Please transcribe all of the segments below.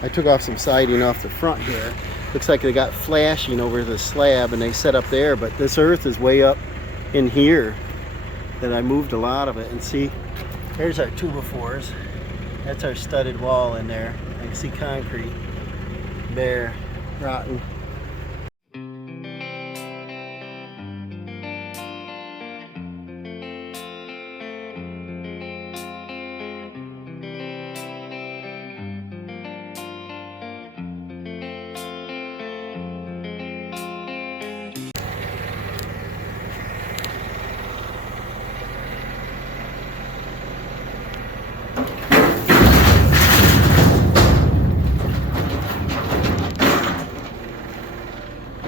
I took off some siding off the front here. Looks like they got flashing over the slab and they set up there, but this earth is way up in here that I moved a lot of it. And see, there's our 2x4s. That's our studded wall in there. I can see concrete, bare, rotten.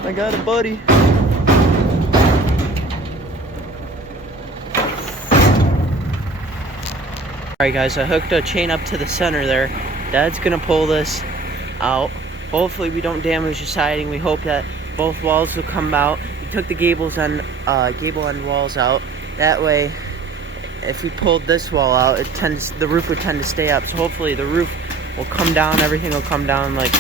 I got a buddy. Alright guys, I hooked a chain up to the center there. Dad's gonna pull this out. Hopefully we don't damage the siding. We hope that both walls will come out. We took the gable end walls out. That way, if we pulled this wall out, the roof would tend to stay up. So hopefully the roof will come down, everything will come down like.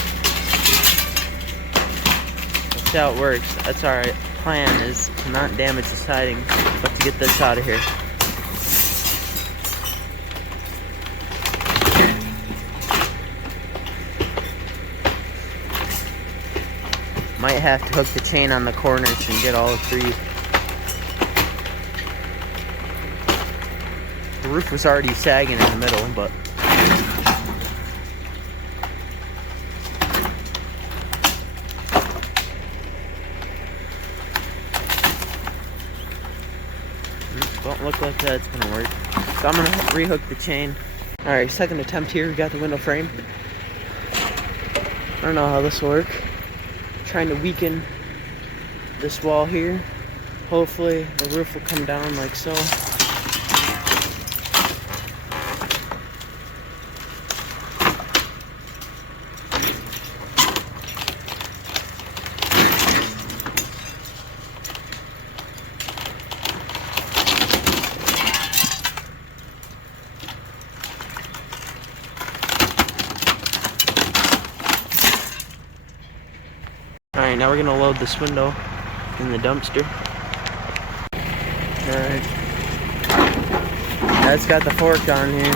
See how it works. That's our plan, is to not damage the siding, but to get this out of here. Might have to hook the chain on the corners and get all three. The roof was already sagging in the middle, but don't look like that's gonna work. So I'm gonna rehook the chain. Alright, second attempt here. We got the window frame. I don't know how this will work. Trying to weaken this wall here. Hopefully the roof will come down like so. Alright, now we're gonna load this window in the dumpster. Alright. That's got the fork on here.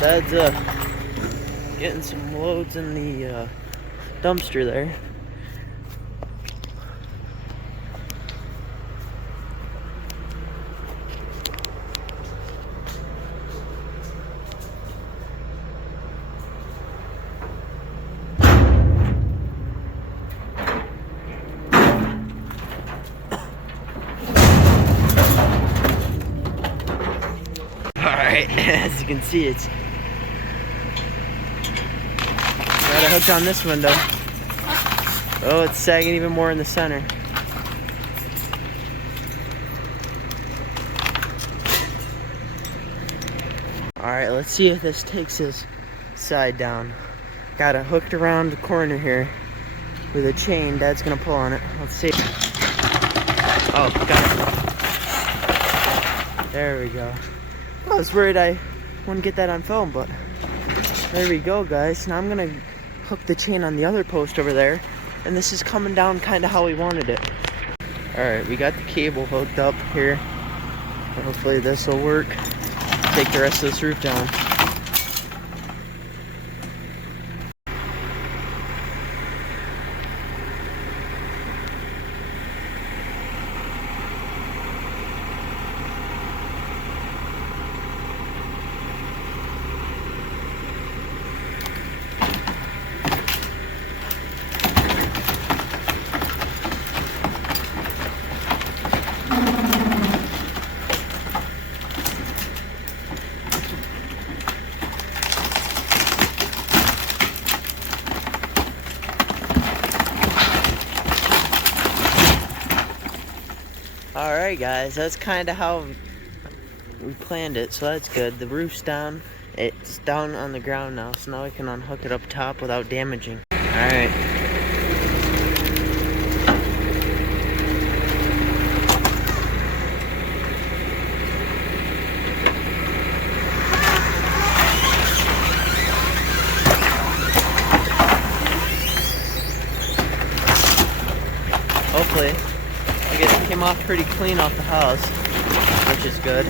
Dad's getting some loads in the dumpster there. Alright, as you can see, it's got it hooked on this window. Oh, it's sagging even more in the center. Alright, let's see if this takes this side down. Got it hooked around the corner here with a chain. Dad's gonna pull on it. Let's see. Oh, got it. There we go. I was worried I wouldn't get that on film, but there we go, guys. Now I'm gonna hook the chain on the other post over there, and this is coming down kind of how we wanted it. Alright, we got the cable hooked up here. Hopefully this will work. Take the rest of this roof down. Alright guys, that's kind of how we planned it, so that's good. The roof's down. It's down on the ground now, so now we can unhook it up top without damaging. Alright. Hopefully. I guess it came off pretty clean off the house, which is good.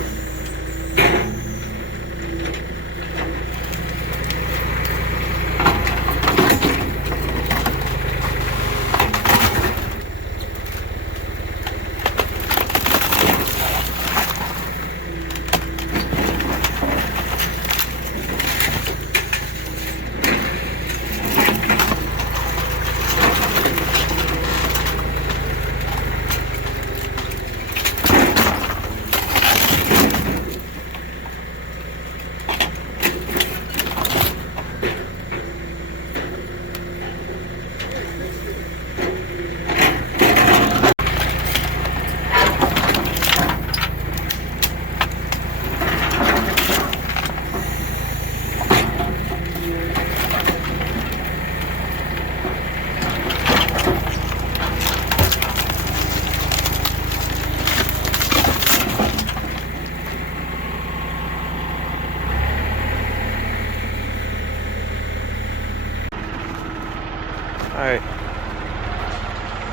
Alright,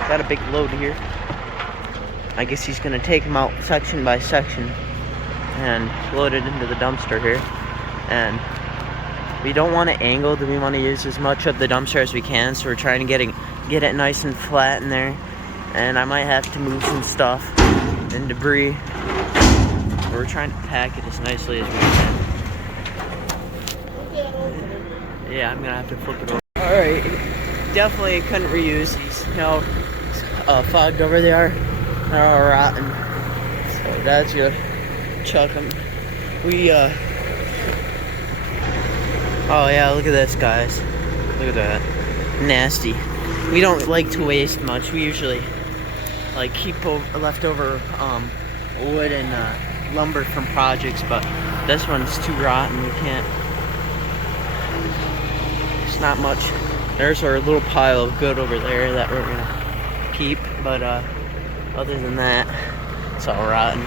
got a big load here. I guess he's gonna take them out section by section and load it into the dumpster here. And we don't want it angled, we want to use as much of the dumpster as we can, so we're trying to get it nice and flat in there. And I might have to move some stuff and debris. We're trying to pack it as nicely as we can. Yeah, I'm gonna have to flip it over. Alright, definitely couldn't reuse these, you know, fogged over there. They're all rotten. So that's gonna chuck them. Oh yeah, look at this, guys. Look at that. Nasty. We don't like to waste much. We usually like keep leftover wood and lumber from projects, but this one's too rotten. We can't. It's not much. There's our little pile of good over there that we're gonna keep, but other than that, it's all rotten.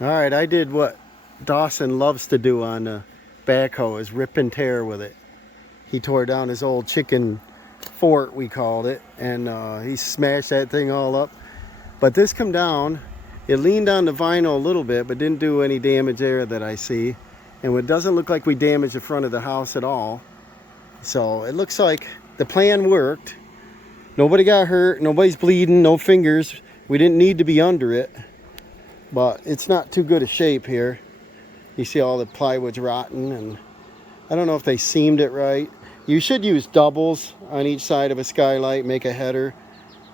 Alright, I did what Dawson loves to do on the backhoe, is rip and tear with it. He tore down his old chicken fort, we called it, and he smashed that thing all up. But this come down, it leaned on the vinyl a little bit, but didn't do any damage there that I see. And it doesn't look like we damaged the front of the house at all. So it looks like the plan worked. Nobody got hurt, nobody's bleeding, no fingers. We didn't need to be under it. But it's not too good a shape here. You see all the plywood's rotten, and I don't know if they seamed it right. You should use doubles on each side of a skylight, make a header,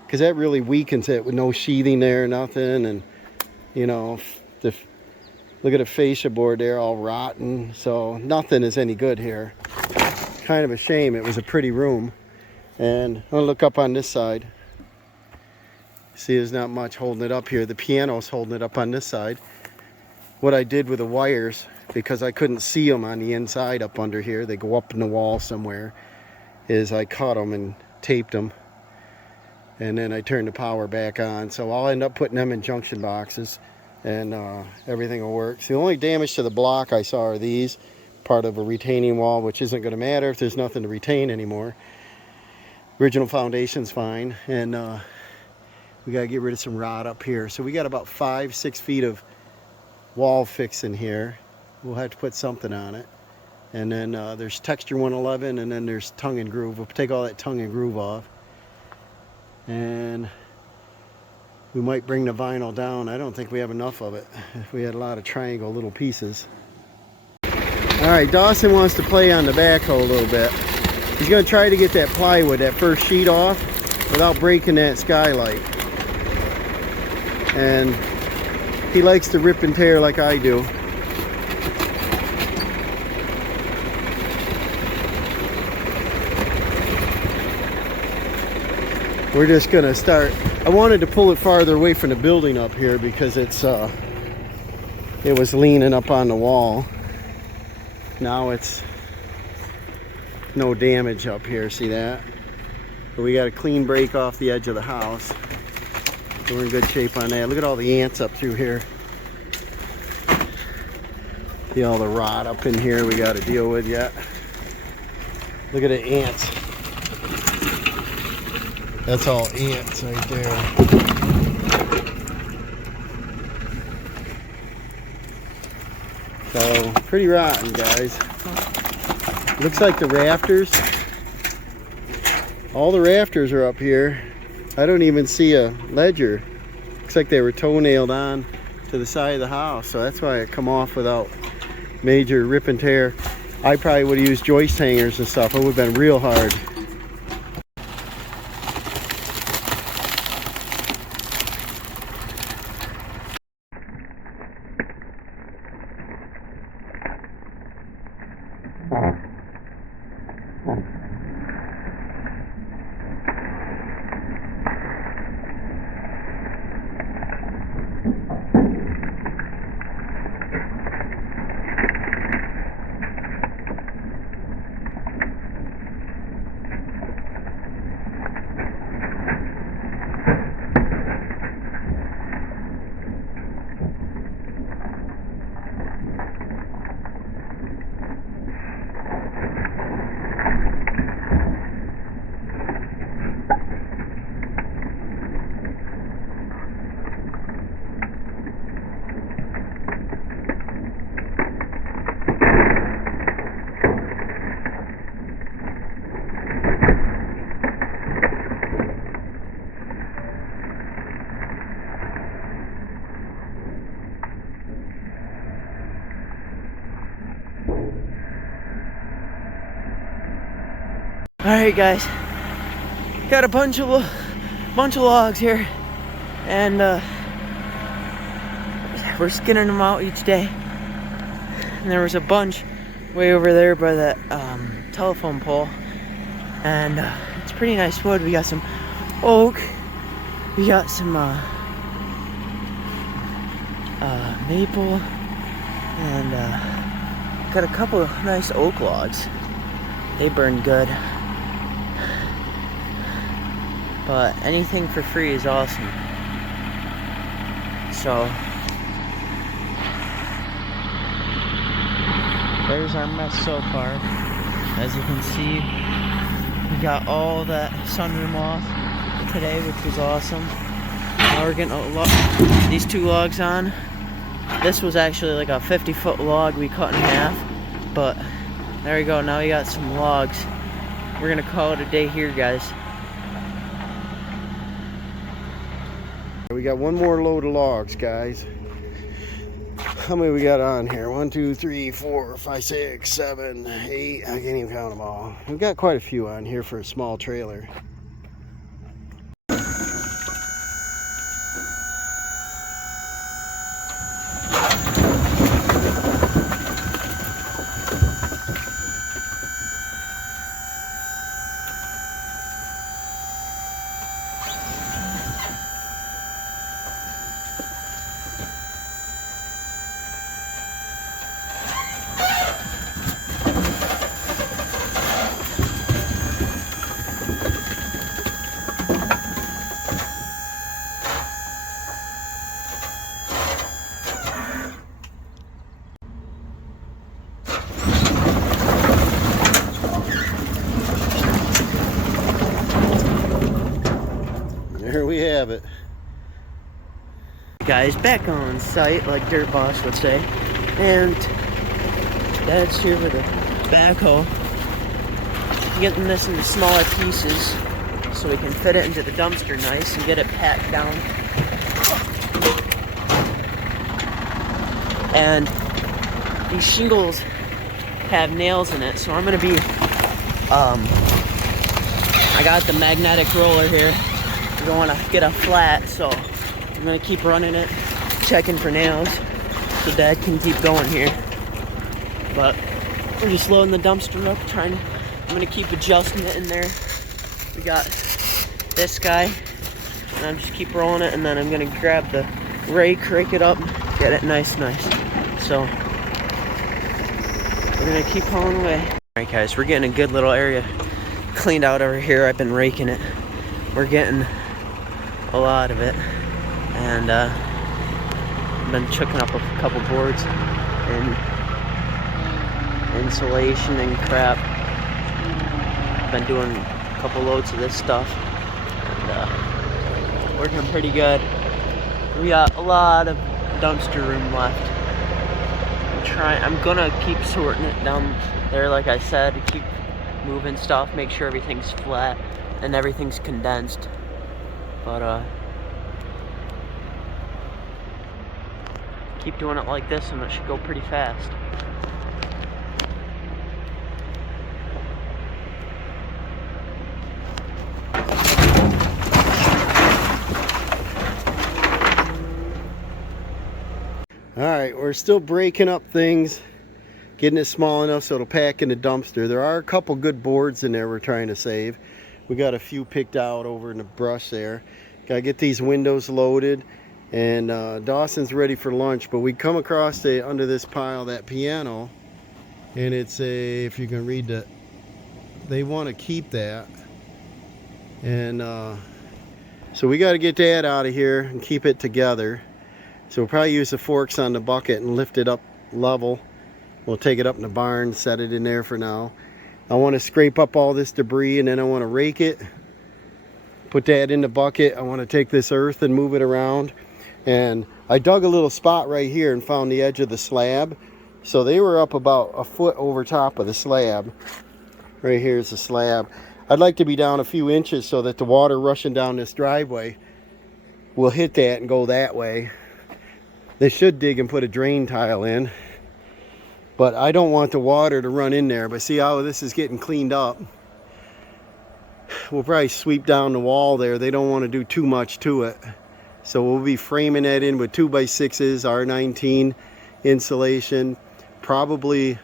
because that really weakens it with no sheathing there, nothing. And you know, look at the fascia board there, all rotten. So nothing is any good here. Kind of a shame. It was a pretty room. And I'm gonna look up on this side. See, there's not much holding it up here. The piano's holding it up on this side. What I did with the wires, because I couldn't see them on the inside up under here, they go up in the wall somewhere, is I cut them and taped them. And then I turned the power back on. So I'll end up putting them in junction boxes, and everything will work. So the only damage to the block I saw are these, part of a retaining wall, which isn't going to matter if there's nothing to retain anymore. Original foundation's fine. And we got to get rid of some rot up here. So we got about 5-6 feet of wall fixing here. We'll have to put something on it. And then there's texture 111, and then there's tongue and groove. We'll take all that tongue and groove off. And We might bring the vinyl down. I don't think we have enough of it. We had a lot of triangle little pieces. All right, Dawson wants to play on the backhoe a little bit. He's gonna try to get that plywood, that first sheet off, without breaking that skylight. And he likes to rip and tear like I do. We're just gonna start. I wanted to pull it farther away from the building up here because it was leaning up on the wall. Now it's no damage up here, see that? But we got a clean break off the edge of the house. So we're in good shape on that. Look at all the ants up through here. See all the rot up in here we got to deal with yet. Look at the ants. That's all ants right there. So, pretty rotten, guys. Looks like the rafters. All the rafters are up here. I don't even see a ledger. Looks like they were toenailed on to the side of the house. So that's why it come off without major rip and tear. I probably would have used joist hangers and stuff. It would have been real hard. All right, guys, got a bunch of logs here, and we're skinning them out each day. And there was a bunch way over there by that telephone pole, and it's pretty nice wood. We got some oak, we got some maple, and got a couple of nice oak logs. They burn good. But anything for free is awesome. So there's our mess so far. As you can see, we got all that sunroom off today, which was awesome. Now we're getting these two logs on. This was actually like a 50-foot log we cut in half, but there we go. Now we got some logs. We're gonna call it a day here, guys. We got one more load of logs, guys. How many we got on here? 1, 2, 3, 4, 5, 6, 7, 8. I can't even count them all. We've got quite a few on here for a small trailer. There we have it. Guys, back on site, like Dirt Boss would say. And Dad's here with a backhoe. Getting this into smaller pieces so we can fit it into the dumpster nice and get it packed down. And these shingles have nails in it, so I'm gonna be, I got the magnetic roller here. I don't wanna get a flat, so I'm gonna keep running it, checking for nails, so Dad can keep going here. But we're just loading the dumpster up, I'm gonna keep adjusting it in there. We got this guy, and I'm just keep rolling it, and then I'm gonna grab the rake it up, get it nice. So we're gonna keep hauling away. All right, guys, we're getting a good little area cleaned out over here. I've been raking it. We're getting a lot of it, and I've been chucking up a couple boards and insulation and crap. I've been doing a couple loads of this stuff, and working pretty good. We got a lot of dumpster room left. I'm gonna keep sorting it down there, like I said, keep moving stuff, make sure everything's flat and everything's condensed. But keep doing it like this and it should go pretty fast. All right, we're still breaking up things, getting it small enough so it'll pack in the dumpster. There are a couple good boards in there we're trying to save. We got a few picked out over in the brush there. Gotta get these windows loaded, and Dawson's ready for lunch. But we come across under this pile that piano, and it's if you can read that, they want to keep that, and so we got to get that out of here and keep it together. So we'll probably use the forks on the bucket and lift it up level. We'll take it up in the barn, set it in there for now. I want to scrape up all this debris, and then I want to rake it, put that in the bucket. I want to take this earth and move it around. And I dug a little spot right here and found the edge of the slab. So they were up about a foot over top of the slab. Right here is the slab. I'd like to be down a few inches so that the water rushing down this driveway will hit that and go that way. They should dig and put a drain tile in, but I don't want the water to run in there. But see how this is getting cleaned up. We'll probably sweep down the wall there. They don't want to do too much to it. So we'll be framing that in with 2x6s, R19 insulation, probably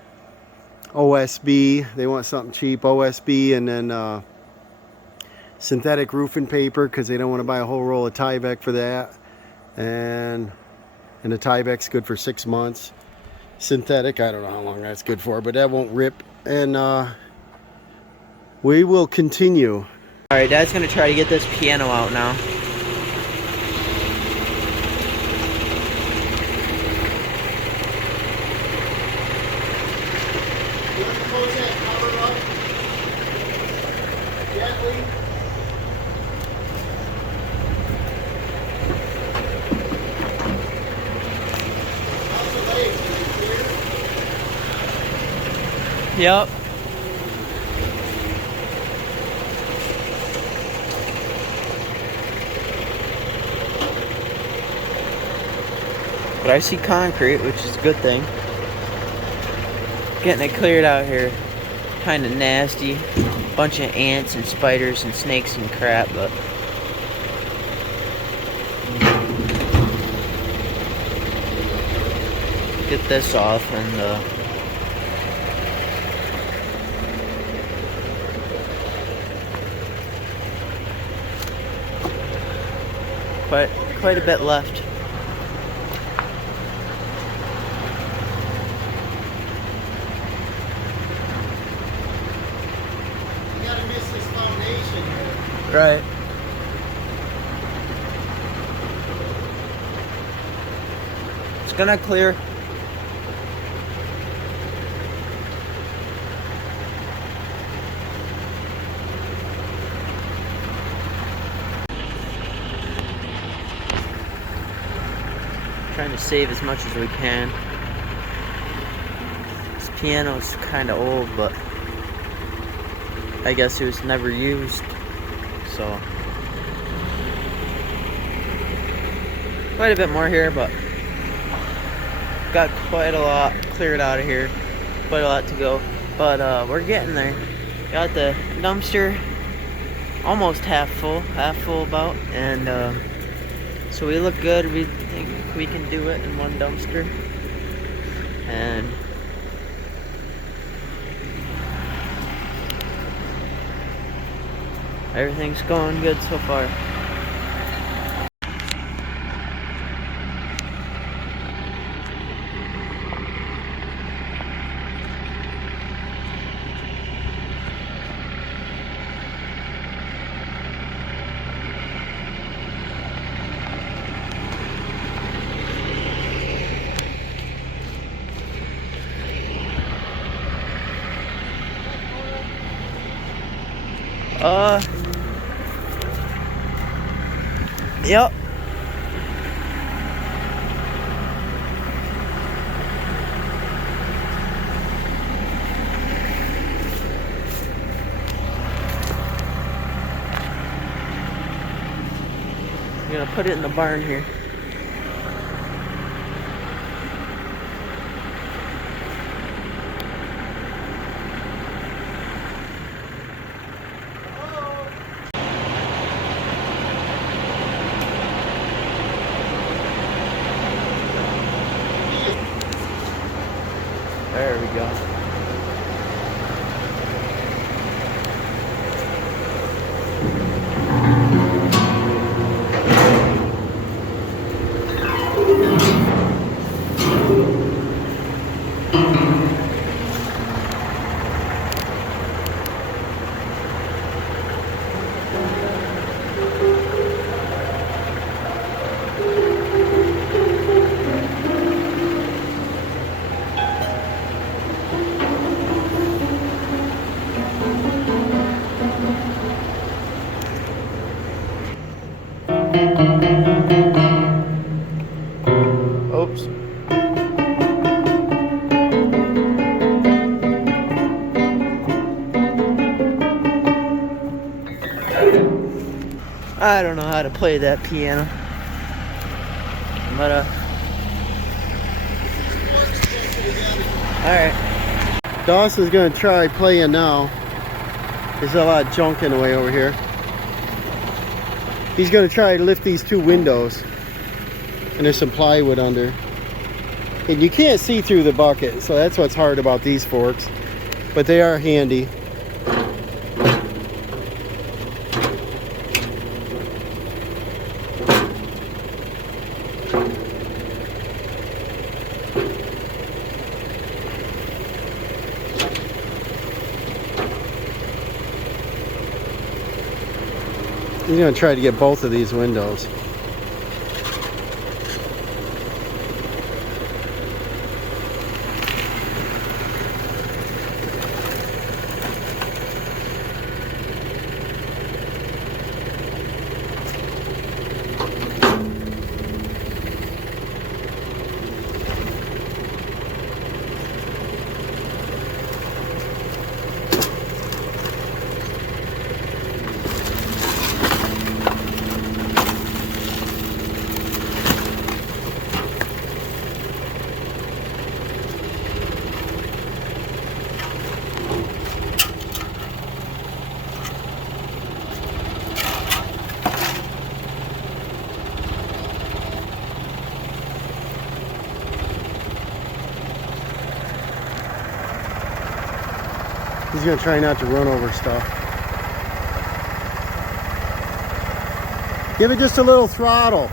OSB. They want something cheap, OSB, and then synthetic roofing paper, because they don't want to buy a whole roll of Tyvek for that. And the Tyvek's good for 6 months. Synthetic, I don't know how long that's good for, but that won't rip. And we will continue. All right, Dad's gonna try to get this piano out now. You want to close that cover up gently? Yep. But I see concrete, which is a good thing. Getting it cleared out here, kind of nasty. Bunch of ants and spiders and snakes and crap, but get this off and quite a bit left. You gotta miss this foundation here. Right. It's gonna clear. Trying to save as much as we can. This piano's kind of old, but I guess it was never used, so quite a bit more here, but got quite a lot cleared out of here. Quite a lot to go, but we're getting there. Got the dumpster almost half full about, and so we look good. We think we can do it in one dumpster, and everything's going good so far. Yep. I'm gonna put it in the barn here. There we go. Oops. I don't know how to play that piano, but alright. Dawson's gonna try playing now. There's a lot of junk in the way over here. He's gonna try to lift these two windows, and there's some plywood under. And you can't see through the bucket, so that's what's hard about these forks. But they are handy. He's gonna try to get both of these windows. He's gonna try not to run over stuff. Give it just a little throttle.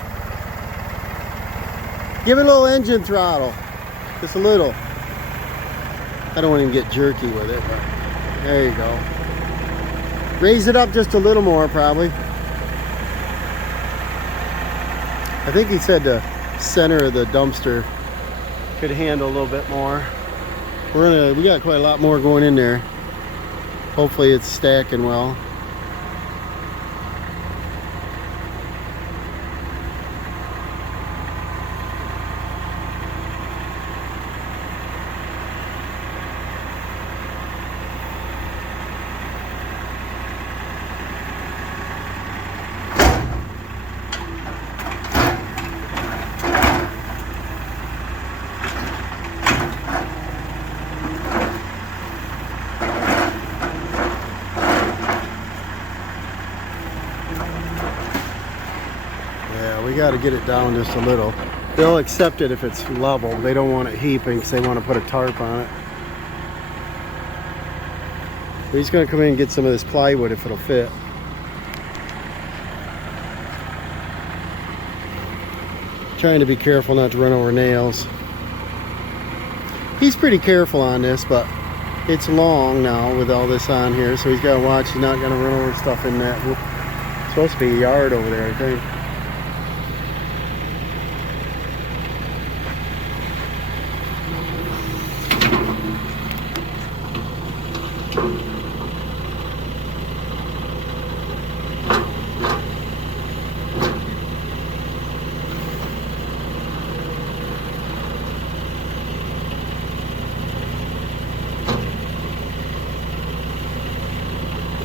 Give it a little engine throttle. Just a little. I don't want him to get jerky with it, but there you go. Raise it up just a little more, probably. I think he said the center of the dumpster could handle a little bit more. We got quite a lot more going in there. Hopefully it's stacking well. Yeah, we got to get it down just a little. They'll accept it if it's level. They don't want it heaping because they want to put a tarp on it. He's going to come in and get some of this plywood if it'll fit. Trying to be careful not to run over nails. He's pretty careful on this, but it's long now with all this on here, so he's got to watch he's not going to run over stuff in that. It's supposed to be a yard over there, I think.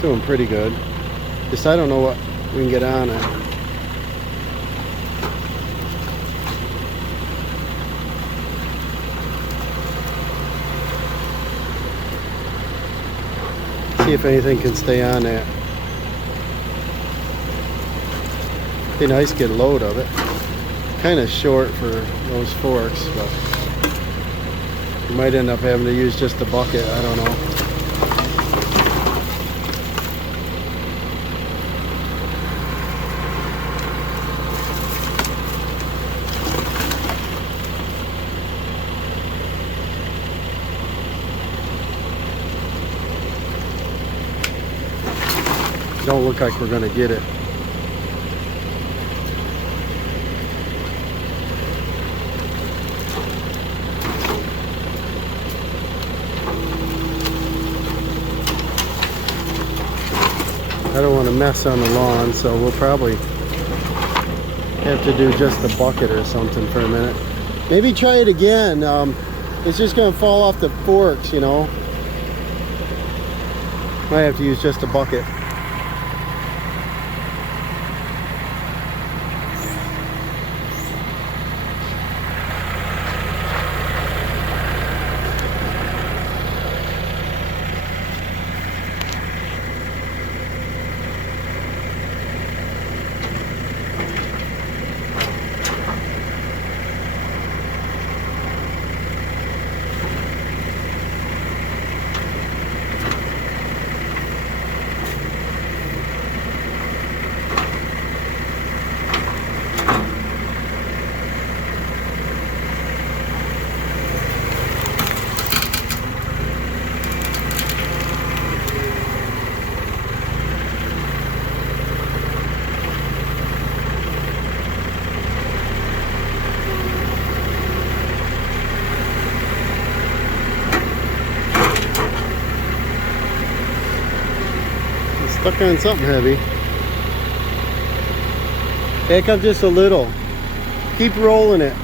Doing pretty good. Just I don't know what we can get on it. See if anything can stay on that. Be nice to get a load of it. Kind of short for those forks, but you might end up having to use just a bucket. I don't know. Don't look like we're going to get it. I don't want to mess on the lawn, so we'll probably have to do just a bucket or something for a minute. Maybe try it again. It's just going to fall off the forks, you know. Might have to use just a bucket. Stuck on something heavy. Back up just a little. Keep rolling it.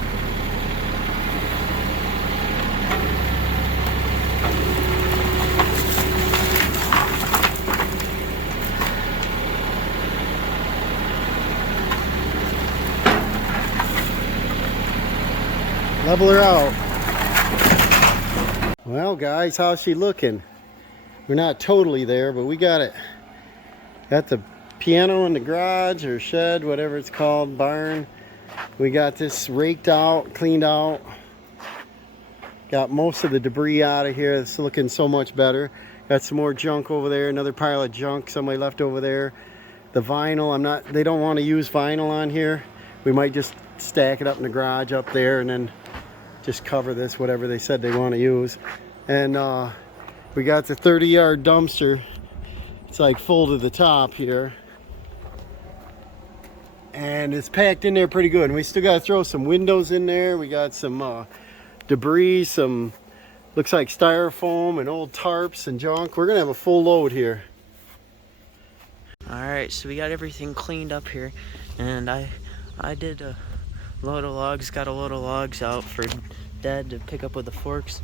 Level her out. Well, guys, how's she looking? We're not totally there, but we got it. Got the piano in the garage or shed, whatever it's called, barn. We got this raked out, cleaned out. Got most of the debris out of here. It's looking so much better. Got some more junk over there, another pile of junk somebody left over there. The vinyl, they don't want to use vinyl on here. We might just stack it up in the garage up there and then just cover this, whatever they said they want to use. And we got the 30-yard dumpster. It's like full to the top here. And it's packed in there pretty good. And we still got to throw some windows in there. We got some debris, some looks like styrofoam and old tarps and junk. We're going to have a full load here. Alright, so we got everything cleaned up here. And I did a load of logs, got a load of logs out for Dad to pick up with the forks.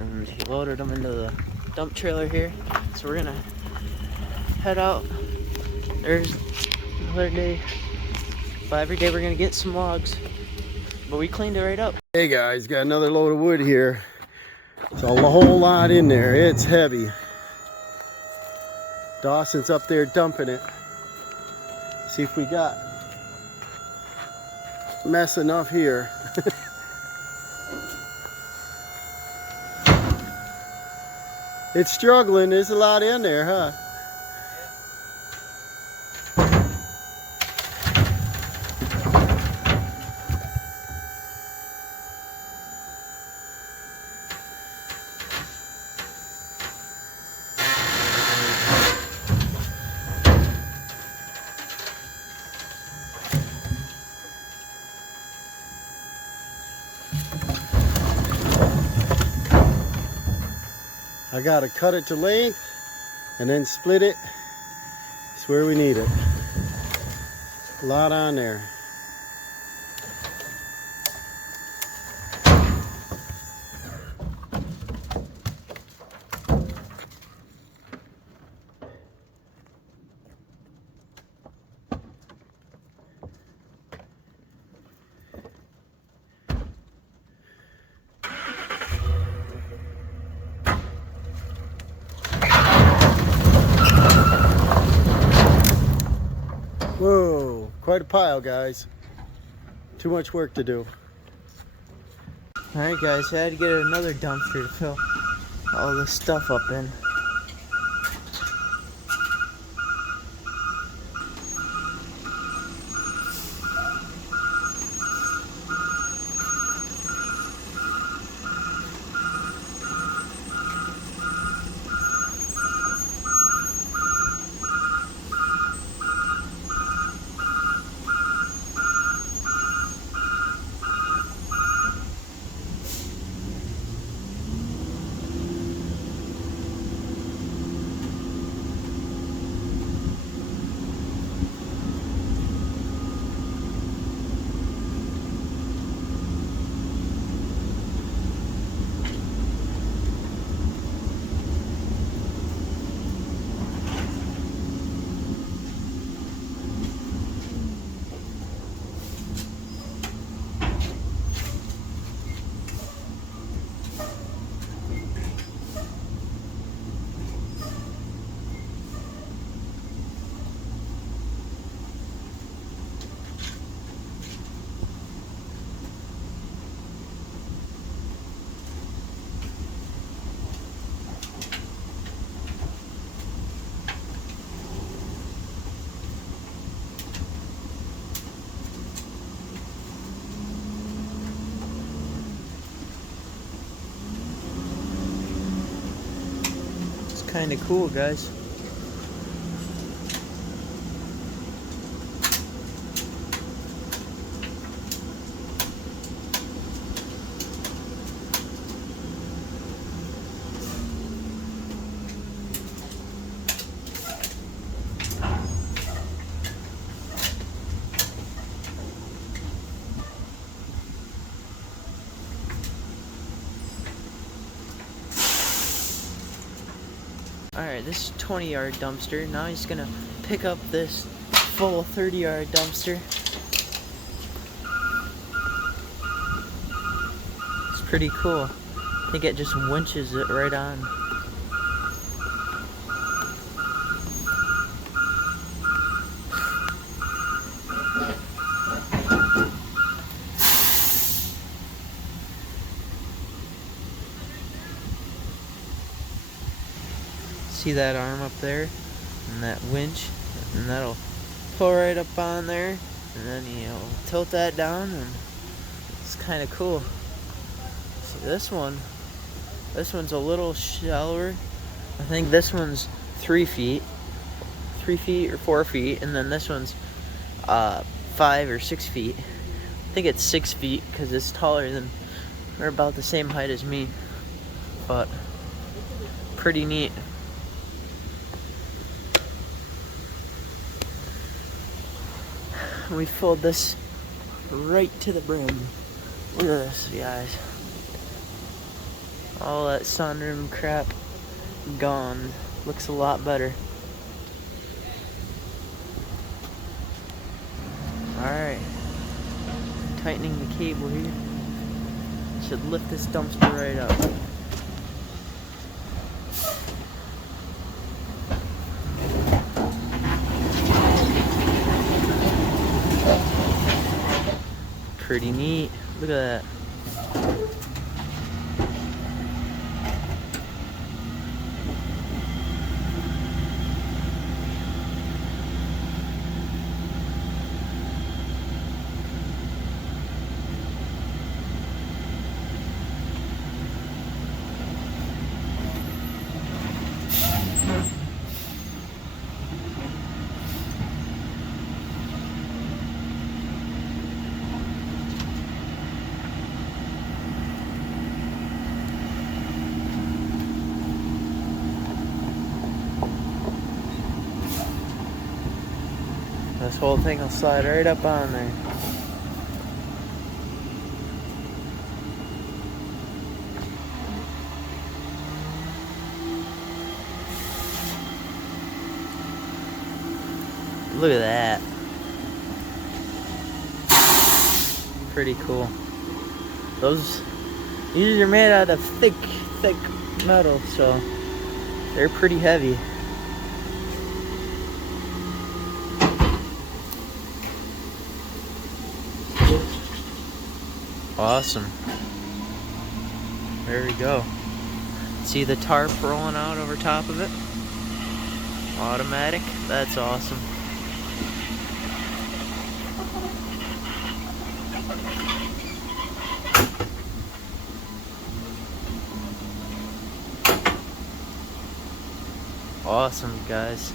And he loaded them into the dump trailer here. So we're going to head out. There's another day. But every day we're gonna get some logs. But we cleaned it right up. Hey guys, got another load of wood here. It's a whole lot in there. It's heavy. Dawson's up there dumping it. See if we got mess enough here. It's struggling. There's a lot in there, huh? I gotta cut it to length and then split it. It's where we need it. A lot on there. Whoa, quite a pile, guys. Too much work to do. Alright guys, I had to get another dumpster to fill all this stuff up in. Kind of cool, guys. Alright, this is a 20-yard dumpster. Now he's gonna pick up this full 30-yard dumpster. It's pretty cool. I think it just winches it right on. See that arm up there and that winch, and that'll pull right up on there, and then tilt that down, and it's kind of cool. See this one's a little shallower. I think this one's 3 feet or 4 feet, and then this one's 5 or 6 feet. I think it's 6 feet because it's taller than, or about the same height as me, but pretty neat. We filled this right to the brim. Look at this, guys. All that sunroom crap gone. Looks a lot better. Alright. Tightening the cable here. Should lift this dumpster right up. pretty neat. Look at that. This whole thing will slide right up on there. Look at that. Pretty cool. These are made out of thick metal, so they're pretty heavy. Awesome. There we go. See the tarp rolling out over top of it? Automatic. That's awesome. Awesome, guys.